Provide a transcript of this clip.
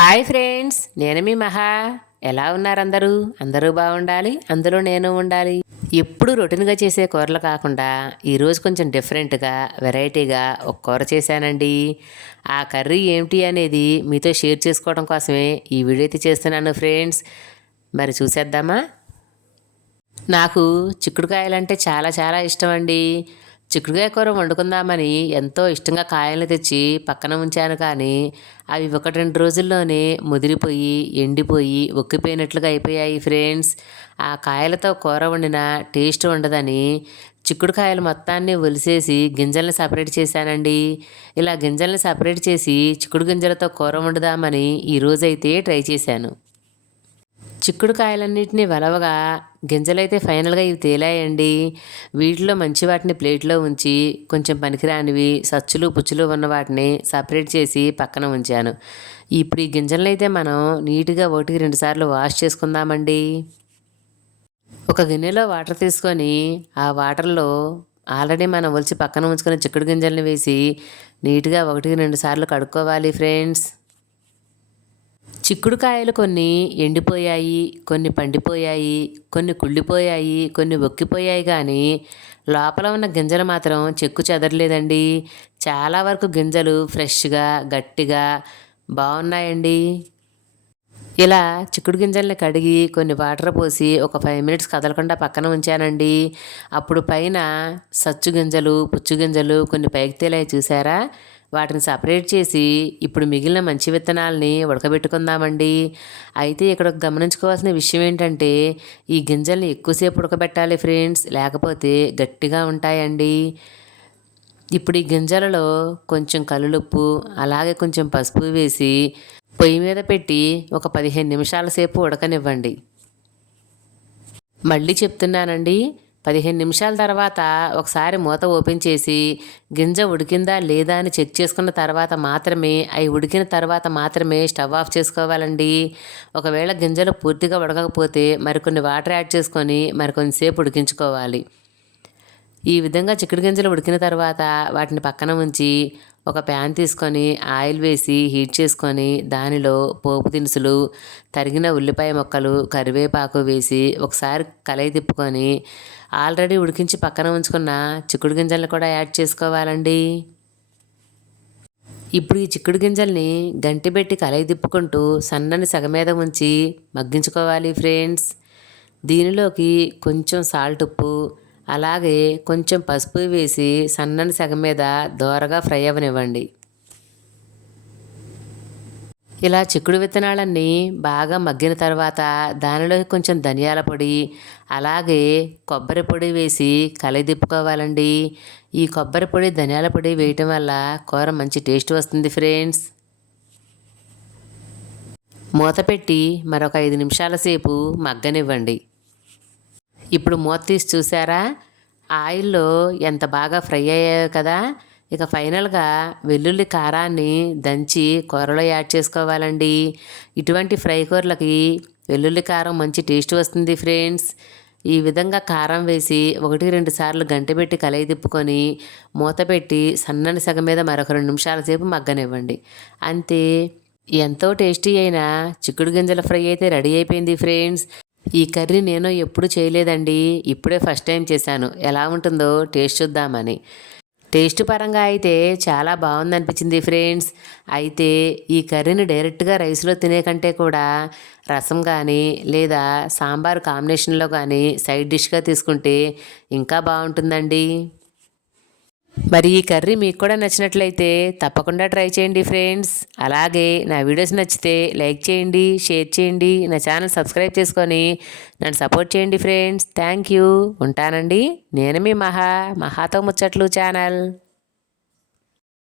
Hi friends నేను మీ మహా. ఎలా ఉన్నారు అందరూ? అందరూ బాగుండాలి అందులో నేను ఉండాలి. ఎప్పుడు రొటీన్గా చేసే కూరలు కాకుండా ఈరోజు కొంచెం డిఫరెంట్గా వెరైటీగా ఒక కూర చేశానండి. ఆ కర్రీ ఏమిటి అనేది మీతో షేర్ చేసుకోవడం కోసమే ఈ వీడియో అయితే చేస్తున్నాను ఫ్రెండ్స్. మరి చూసేద్దామా? నాకు చిక్కుడుకాయలంటే చాలా చాలా ఇష్టం అండి చిక్కుడుకాయ కూర వండుకుందామని ఎంతో ఇష్టంగా కాయలు తెచ్చి పక్కన ఉంచాను కానీ అవి ఒకటి రెండు రోజుల్లోనే ముదిరిపోయి ఎండిపోయి ఒక్కిపోయినట్లుగా అయిపోయాయి ఫ్రెండ్స్. ఆ కాయలతో కూర వండిన టేస్ట్ ఉండదని చిక్కుడుకాయలు మొత్తాన్ని ఒలిసేసి గింజల్ని సపరేట్ చేశానండి. ఇలా గింజల్ని సపరేట్ చేసి చిక్కుడు గింజలతో కూర వండుదామని ఈరోజైతే ట్రై చేశాను. చిక్కుడుకాయలన్నింటినీ వెలవగా గింజలైతే ఫైనల్గా ఇవి తేలాయండి. వీటిలో మంచి వాటిని ప్లేట్లో ఉంచి కొంచెం పనికిరానివి సచ్చులు పుచ్చులు ఉన్న వాటిని సపరేట్ చేసి పక్కన ఉంచాను. ఇప్పుడు ఈ గింజలనైతే మనం నీట్గా ఒకటికి రెండు సార్లు వాష్ చేసుకుందామండి. ఒక గిన్నెలో వాటర్ తీసుకొని ఆ వాటర్లో ఆల్రెడీ మనం ఒలిచి పక్కన ఉంచుకున్న చిక్కుడు గింజల్ని వేసి నీట్గా ఒకటికి రెండు సార్లు కడుక్కోవాలి ఫ్రెండ్స్. చిక్కుడుకాయలు కొన్ని ఎండిపోయాయి కొన్ని పండిపోయాయి కొన్ని కుళ్ళిపోయాయి కొన్ని ఒక్కిపోయాయి కానీ లోపల ఉన్న గింజలు మాత్రం చెక్కు చెదరలేదండి. చాలా వరకు గింజలు ఫ్రెష్గా గట్టిగా బాగున్నాయండి ఇలా చిక్కుడు గింజల్ని కడిగి కొన్ని వాటర్ పోసి ఒక ఫైవ్ మినిట్స్ కదలకుండా పక్కన ఉంచానండి. అప్పుడు పైన సచ్చు గింజలు పుచ్చు గింజలు కొన్ని పైకి తేలాయి చూసారా? వాటిని సపరేట్ చేసి ఇప్పుడు మిగిలిన మంచి విత్తనాలని ఉడకబెట్టుకుందామండి. అయితే ఇక్కడ గమనించుకోవాల్సిన విషయం ఏంటంటే ఈ గింజల్ని ఎక్కువసేపు ఉడకబెట్టాలి ఫ్రెండ్స్. లేకపోతే గట్టిగా ఉంటాయండి. ఇప్పుడు ఈ గింజలలో కొంచెం కల్లుప్పు అలాగే కొంచెం పసుపు వేసి పొయ్యి మీద పెట్టి ఒక పదిహేను నిమిషాల సేపు ఉడకనివ్వండి. మళ్ళీ చెప్తున్నానండి పదిహేను నిమిషాల తర్వాత ఒకసారి మూత ఓపెన్ చేసి గింజ ఉడికిందా లేదా అని చెక్ చేసుకున్న తర్వాత మాత్రమే అవి ఉడికిన తర్వాత మాత్రమే స్టవ్ ఆఫ్ చేసుకోవాలండి. ఒకవేళ గింజలు పూర్తిగా ఉడకకపోతే మరికొన్ని వాటర్ యాడ్ చేసుకొని మరికొంచెంసేపు ఉడికించుకోవాలి. ఈ విధంగా చిక్కుడు గింజలు ఉడికిన తర్వాత వాటిని పక్కన ఉంచి ఒక ప్యాన్ తీసుకొని ఆయిల్ వేసి హీట్ చేసుకొని దానిలో పోపు దినుసులు తరిగిన ఉల్లిపాయ ముక్కలు కరివేపాకు వేసి ఒకసారి కలయి తిప్పుకొని ఆల్రెడీ ఉడికించి పక్కన ఉంచుకున్న చిక్కుడు గింజలను కూడా యాడ్ చేసుకోవాలండి. ఇప్పుడు ఈ చిక్కుడు గింజల్ని గంటి పెట్టి కలయి తిప్పుకుంటూ సన్నని సగ మీద ఉంచి మగ్గించుకోవాలి ఫ్రెండ్స్. దీనిలోకి కొంచెం సాల్ట్ ఉప్పు అలాగే కొంచెం పసుపు వేసి సన్నని సగం మీద దోరగా ఫ్రై అవ్వనివ్వండి ఇలా చిక్కుడు విత్తనాలన్నీ బాగా మగ్గిన తర్వాత దానిలో కొంచెం ధనియాల పొడి అలాగే కొబ్బరి పొడి వేసి కలిదిప్పుకోవాలండి ఈ కొబ్బరి పొడి ధనియాల పొడి వేయటం వల్ల కూర మంచి టేస్ట్ వస్తుంది ఫ్రెండ్స్. మూత పెట్టి మరొక ఐదు నిమిషాల సేపు మగ్గనివ్వండి. ఇప్పుడు మూత తీసి చూసారా ఆయిల్లో ఎంత బాగా ఫ్రై అయ్యాయో కదా? ఇక ఫైనల్గా వెల్లుల్లి కారాన్ని దంచి కూరలో యాడ్ చేసుకోవాలండి. ఇటువంటి ఫ్రై కూరలకి వెల్లుల్లి కారం మంచి టేస్ట్ వస్తుంది ఫ్రెండ్స్. ఈ విధంగా కారం వేసి ఒకటి రెండు సార్లు గంట పెట్టి కలయి తిప్పుకొని మూత పెట్టి సన్నని సగం మీద మరొక రెండు నిమిషాల సేపు మగ్గనివ్వండి. అంతే. ఎంతో టేస్టీ అయిన చిక్కుడు గింజల ఫ్రై అయితే రెడీ అయిపోయింది ఫ్రెండ్స్. ఈ కర్రీ నేను ఎప్పుడు చేయలేదండి. ఇప్పుడే ఫస్ట్ టైం చేశాను. ఎలా ఉంటుందో టేస్ట్ చూద్దామని. టేస్ట్ పరంగా అయితే చాలా బాగుంది అనిపించింది ఫ్రెండ్స్. అయితే ఈ కర్రీని డైరెక్ట్గా రైస్లో తినే కంటే కూడా రసం కానీ లేదా సాంబార్ కాంబినేషన్లో కానీ సైడ్ డిష్గా తీసుకుంటే ఇంకా బాగుంటుందండి. మరి ఈ కర్రీ మీకు కూడా నచ్చినట్లయితే తప్పకుండా ట్రై చేయండి ఫ్రెండ్స్. అలాగే నా వీడియోస్ నచ్చితే లైక్ చేయండి షేర్ చేయండి నా ఛానల్ సబ్స్క్రైబ్ చేసుకొని నన్ను సపోర్ట్ చేయండి ఫ్రెండ్స్. Thank you. ఉంటానండి. నేను మీ మహా మహాతో ముచ్చట్లు ఛానల్.